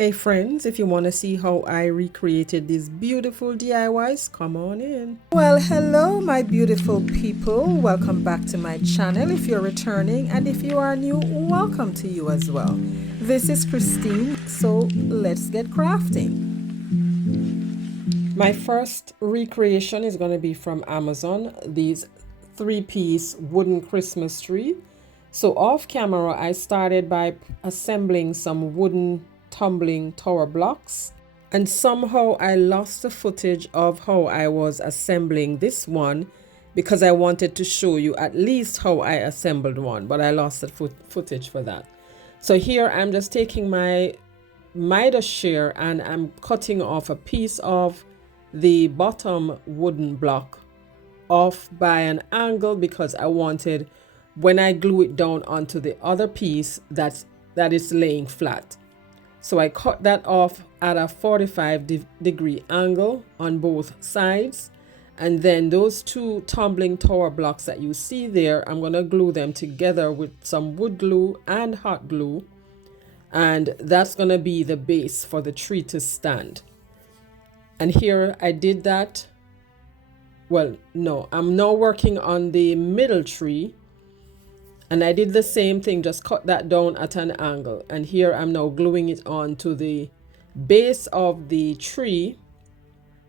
Hey friends, if you want to see how I recreated these beautiful DIYs, come on in. Well, hello my beautiful people. Welcome back to my channel if you're returning, and if you are new, welcome to you as well. This is Christine, so let's get crafting. My first recreation is going to be from Amazon, these 3-piece wooden Christmas tree. So off camera, I started by assembling some wooden tumbling tower blocks, and somehow I lost the footage of how I was assembling this one because I wanted to show you at least how I assembled one, but I lost the footage for that. So here I'm just taking my miter shear and I'm cutting off a piece of the bottom wooden block off by an angle because I wanted, when I glue it down onto the other piece, that is laying flat. So I cut that off at a 45-degree angle on both sides, and then those two tumbling tower blocks that you see there, I'm going to glue them together with some wood glue and hot glue, and that's going to be the base for the tree to stand. And here I did that. Well, no, I'm now working on the middle tree, and I did the same thing, just cut that down at an angle. And here I'm now gluing it on to the base of the tree,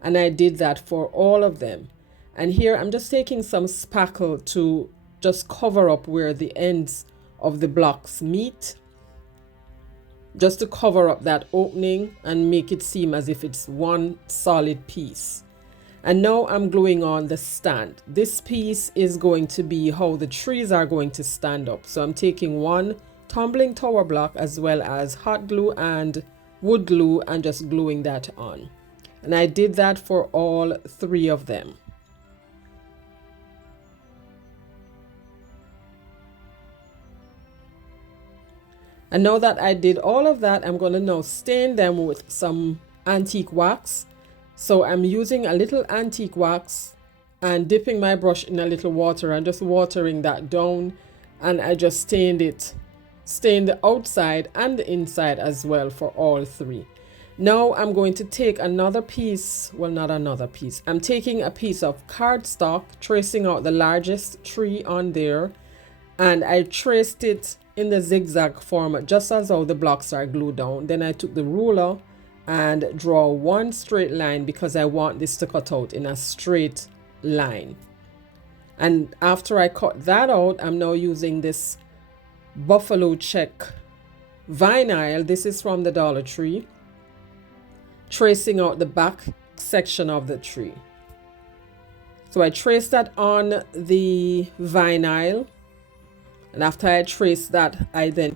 and I did that for all of them. And here I'm just taking some spackle to just cover up where the ends of the blocks meet, just to cover up that opening and make it seem as if it's one solid piece. And now I'm gluing on the stand. This piece is going to be how the trees are going to stand up. So I'm taking one tumbling tower block as well as hot glue and wood glue and just gluing that on. And I did that for all 3 of them. And now that I did all of that, I'm going to now stain them with some antique wax. So I'm using a little antique wax and dipping my brush in a little water and just watering that down. And I just stained the outside and the inside as well for all 3. Now I'm going to take another piece, well, not another piece. I'm taking a piece of cardstock, tracing out the largest tree on there. And I traced it in the zigzag form, just as how the blocks are glued down. Then I took the ruler and draw one straight line because I want this to cut out in a straight line. And after I cut that out, I'm now using this buffalo check vinyl. This is from the Dollar Tree, tracing out the back section of the tree. So I trace that on the vinyl, and after I trace that, I then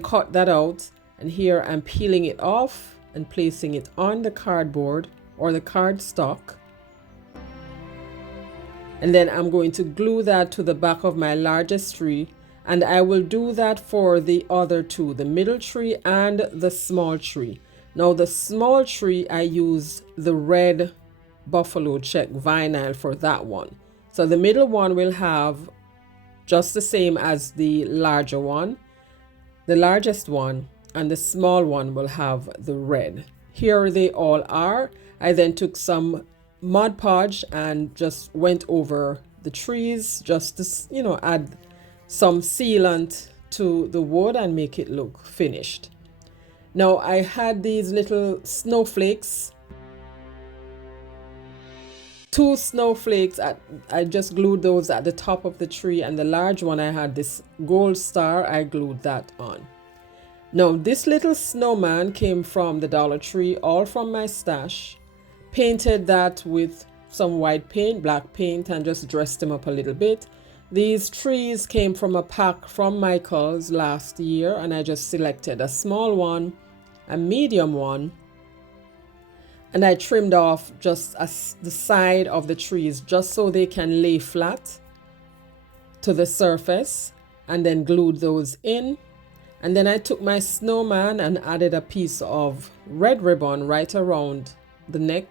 cut that out, and here I'm peeling it off and placing it on the cardboard or the cardstock. And then I'm going to glue that to the back of my largest tree, and I will do that for the other 2, the middle tree and the small tree. Now the small tree, I used the red buffalo check vinyl for that one. So the middle one will have just the same as the larger one, the largest one, and the small one will have the red. Here they all are. I then took some Mod Podge and just went over the trees just to, add some sealant to the wood and make it look finished. Now I had these little snowflakes, 2 snowflakes. I just glued those at the top of the tree, and the large one I had this gold star, I glued that on. Now this little snowman came from the Dollar Tree, all from my stash. Painted that with some white paint, black paint, and just dressed them up a little bit. These trees came from a pack from Michael's last year, and I just selected a small one, a medium one, and I trimmed off just the side of the trees just so they can lay flat to the surface, and then glued those in. And then I took my snowman and added a piece of red ribbon right around the neck,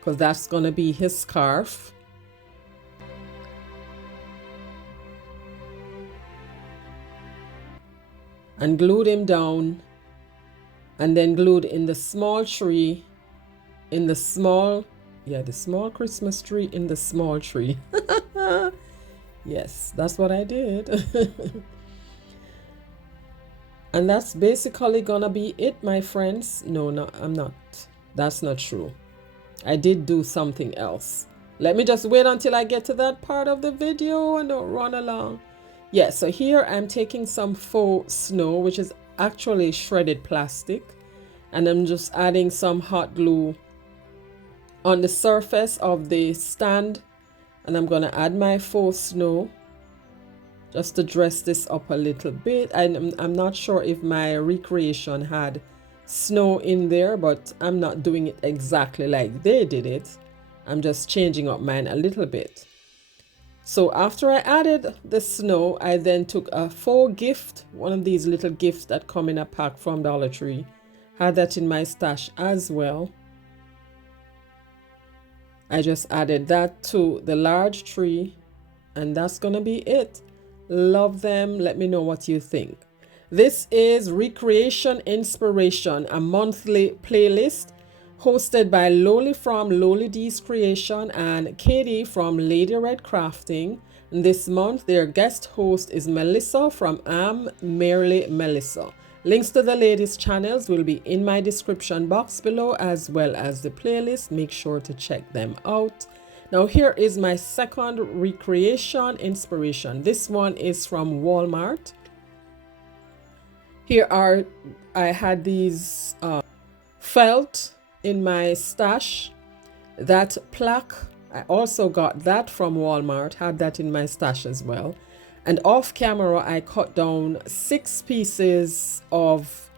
because that's going to be his scarf. and glued him down, and then glued in the small tree, in the small Christmas tree in the small tree. Yes, that's what I did. And that's basically gonna be it, my friends. No, I'm not. That's not true. I did do something else. Let me just wait until I get to that part of the video and don't run along. Yeah, so here I'm taking some faux snow, which is actually shredded plastic, and I'm just adding some hot glue on the surface of the stand, and I'm gonna add my faux snow just to dress this up a little bit. I'm not sure if my recreation had snow in there, but I'm not doing it exactly like they did it. I'm just changing up mine a little bit. So after I added the snow, I then took a faux gift, one of these little gifts that come in a pack from Dollar Tree. Had that in my stash as well. I just added that to the large tree, and that's gonna be it. Love them. Let me know what you think. This is Recreation Inspiration, a monthly playlist hosted by Loli from Loli D's Creation and Katie from Lady Red Crafting. And this month, their guest host is Melissa from I'm Merely Melissa. Links to the ladies' channels will be in my description box below, as well as the playlist. Make sure to check them out. Now here is my second recreation inspiration. This one is from Walmart. I had these felt in my stash. That plaque, I also got that from Walmart, had that in my stash as well. And off camera, I cut down 6 pieces of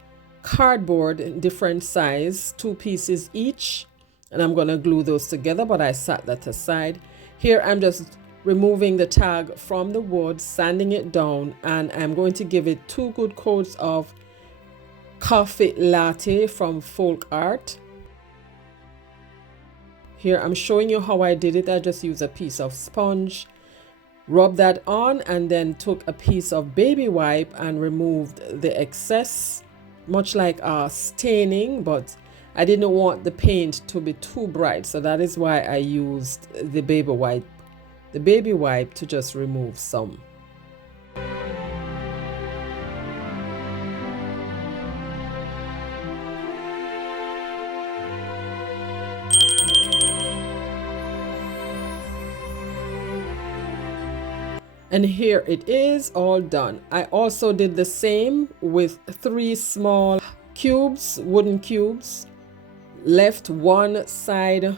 cardboard in different size, 2 pieces each. And I'm gonna glue those together, but I set that aside. Here, I'm just removing the tag from the wood, sanding it down, and I'm going to give it 2 good coats of coffee latte from Folk Art. Here, I'm showing you how I did it. I just used a piece of sponge, rubbed that on, and then took a piece of baby wipe and removed the excess, much like staining, but I didn't want the paint to be too bright, so that is why I used the baby wipe to just remove some. And here it is all done. I also did the same with 3 small cubes, wooden cubes. Left one side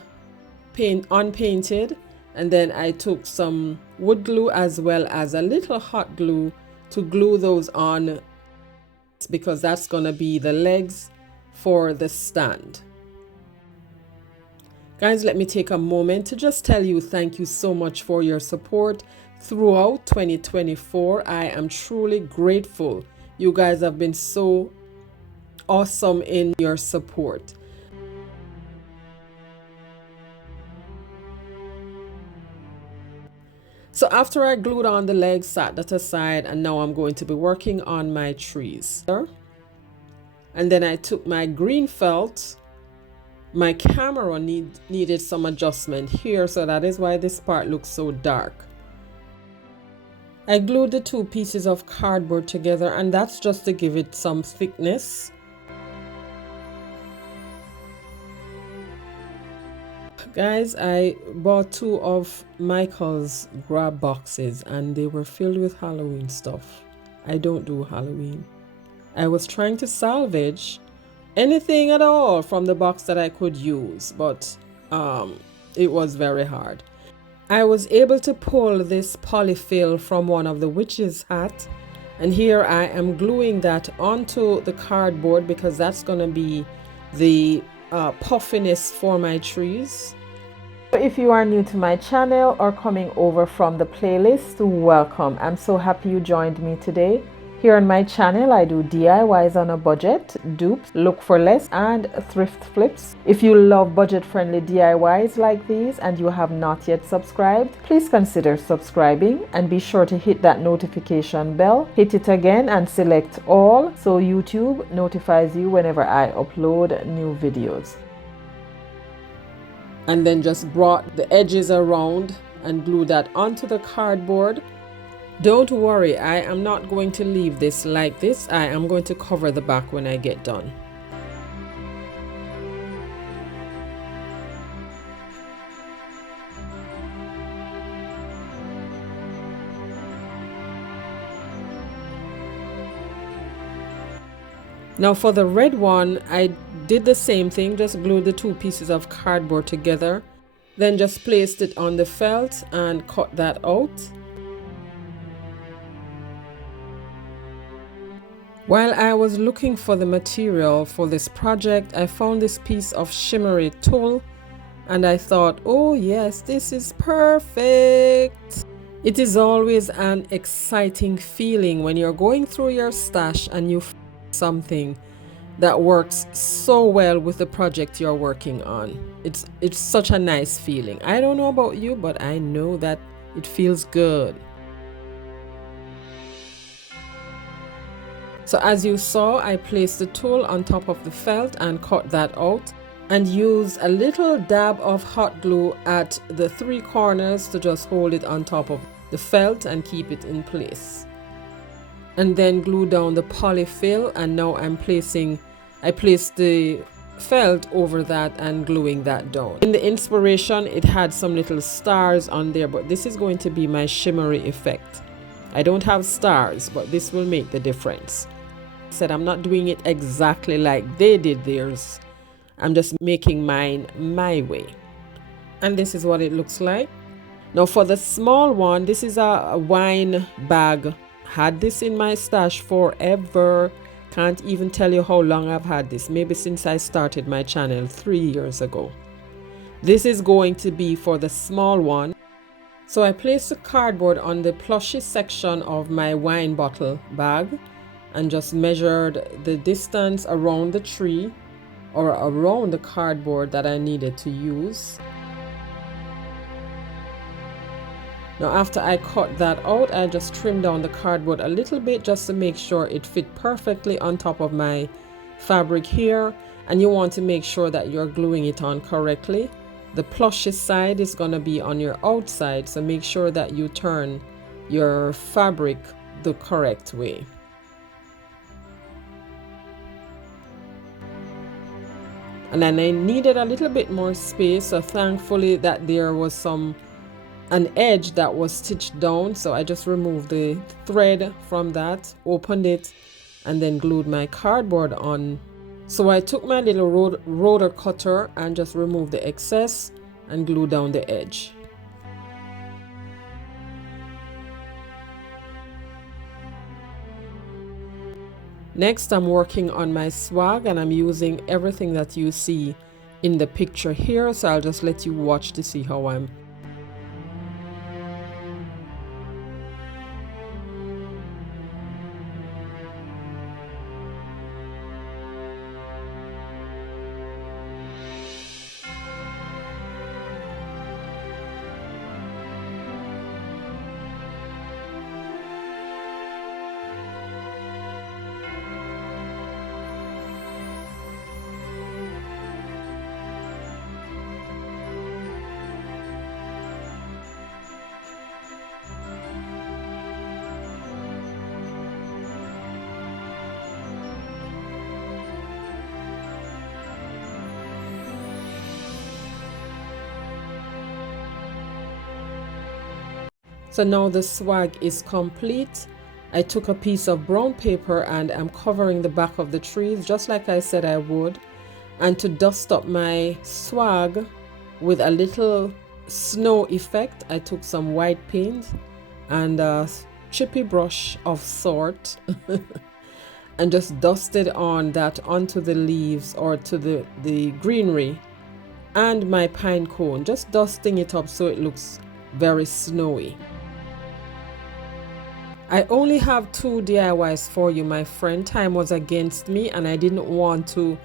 unpainted, and then I took some wood glue as well as a little hot glue to glue those on, because that's gonna be the legs for the stand. Guys, let me take a moment to just tell you thank you so much for your support throughout 2024. I am truly grateful. You guys have been so awesome in your support. So after I glued on the legs, set that aside, and now I'm going to be working on my trees. And then I took my green felt. My camera needed some adjustment here, so that is why this part looks so dark. I glued the 2 pieces of cardboard together, and that's just to give it some thickness. Guys, I bought 2 of Michael's grab boxes, and they were filled with Halloween stuff. I don't do Halloween. I was trying to salvage anything at all from the box that I could use, but it was very hard. I was able to pull this polyfill from one of the witch's hat, and here I am gluing that onto the cardboard because that's gonna be the puffiness for my trees. If you are new to my channel or coming over from the playlist, welcome. I'm so happy you joined me today. Here on my channel, I do DIYs on a budget, dupes, look for less, and thrift flips. If you love budget-friendly DIYs like these and you have not yet subscribed, please consider subscribing and be sure to hit that notification bell. Hit it again and select all so YouTube notifies you whenever I upload new videos. And then just brought the edges around and glue that onto the cardboard. Don't worry, I am not going to leave this like this. I am going to cover the back when I get done. Now for the red one, I did the same thing, just glued the two pieces of cardboard together, then just placed it on the felt and cut that out. While I was looking for the material for this project, I found this piece of shimmery tulle and I thought, oh yes, this is perfect. It is always an exciting feeling when you're going through your stash and you find something that works so well with the project you're working on. It's such a nice feeling. I don't know about you, but I know that it feels good. So as you saw, I placed the tulle on top of the felt and cut that out and used a little dab of hot glue at the three corners to just hold it on top of the felt and keep it in place. And then glue down the polyfill, and now I placed the felt over that and gluing that down. In the inspiration, it had some little stars on there, but this is going to be my shimmery effect. I don't have stars, but this will make the difference. I said I'm not doing it exactly like they did theirs. I'm just making mine my way. And this is what it looks like. Now for the small one, this is a wine bag. Had this in my stash forever. Can't even tell you how long I've had this. Maybe since I started my channel 3 years ago. This is going to be for the small one. So I placed the cardboard on the plushy section of my wine bottle bag and just measured the distance around the tree or around the cardboard that I needed to use. Now after I cut that out, I just trimmed down the cardboard a little bit just to make sure it fit perfectly on top of my fabric here, and you want to make sure that you're gluing it on correctly. The plushy side is going to be on your outside, so make sure that you turn your fabric the correct way. And then I needed a little bit more space, so thankfully that there was an edge that was stitched down, so I just removed the thread from that, opened it, and then glued my cardboard on. So I took my little rotor cutter and just removed the excess and glue down the edge. Next, I'm working on my swag and I'm using everything that you see in the picture here, so I'll just let you watch to see how I'm. So now the swag is complete. I took a piece of brown paper and I'm covering the back of the trees just like I said I would. And to dust up my swag with a little snow effect, I took some white paint and a chippy brush of sort and just dusted on that onto the leaves or to the greenery and my pine cone, just dusting it up so it looks very snowy. I only have 2 DIYs for you, my friend. Time was against me and I didn't want to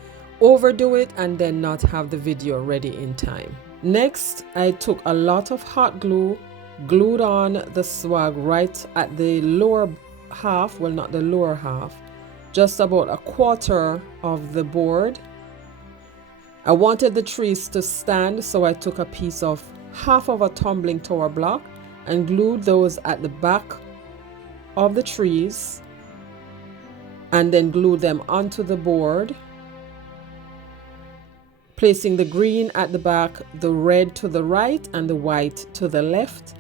overdo it and then not have the video ready in time. Next, I took a lot of hot glue, glued on the swag right at the lower half, well, not the lower half, just about 1/4 of the board. I wanted the trees to stand, so I took a piece of half of a tumbling tower block and glued those at the back of the trees and then glued them onto the board, placing the green at the back, the red to the right and the white to the left.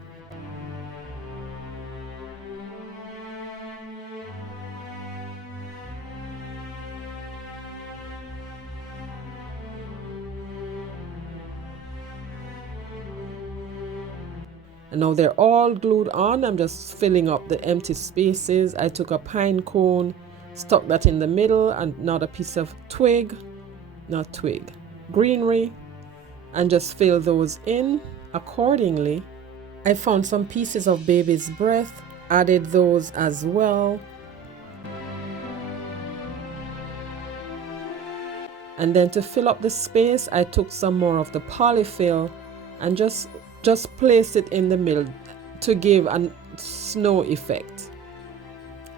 And now they're all glued on. I'm just filling up the empty spaces. I took a pine cone, stuck that in the middle, and another piece of greenery, and just fill those in accordingly. I found some pieces of baby's breath, added those as well. And then to fill up the space, I took some more of the polyfill and just place it in the middle to give a snow effect.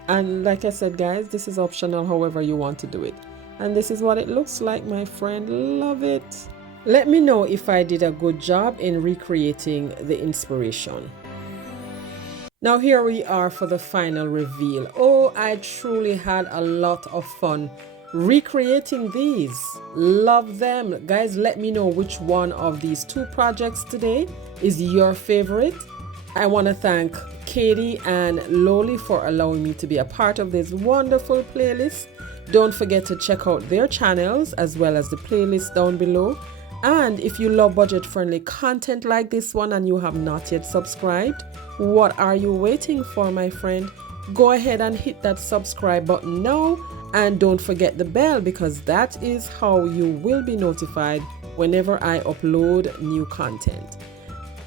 And like I said, guys, this is optional however you want to do it. And this is what it looks like, my friend. Love it. Let me know if I did a good job in recreating the inspiration. Now here we are for the final reveal. Oh, I truly had a lot of fun recreating these. Love them. Guys, let me know which one of these 2 projects today is your favorite. I want to thank Katie and Loli for allowing me to be a part of this wonderful playlist. Don't forget to check out their channels as well as the playlist down below. And if you love budget-friendly content like this one and you have not yet subscribed, what are you waiting for, my friend? Go ahead and hit that subscribe button now. And don't forget the bell, because that is how you will be notified whenever I upload new content.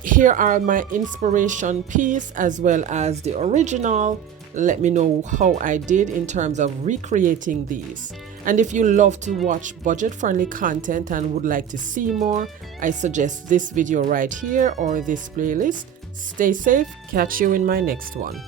Here are my inspiration piece as well as the original. Let me know how I did in terms of recreating these. And if you love to watch budget-friendly content and would like to see more, I suggest this video right here or this playlist. Stay safe. Catch you in my next one.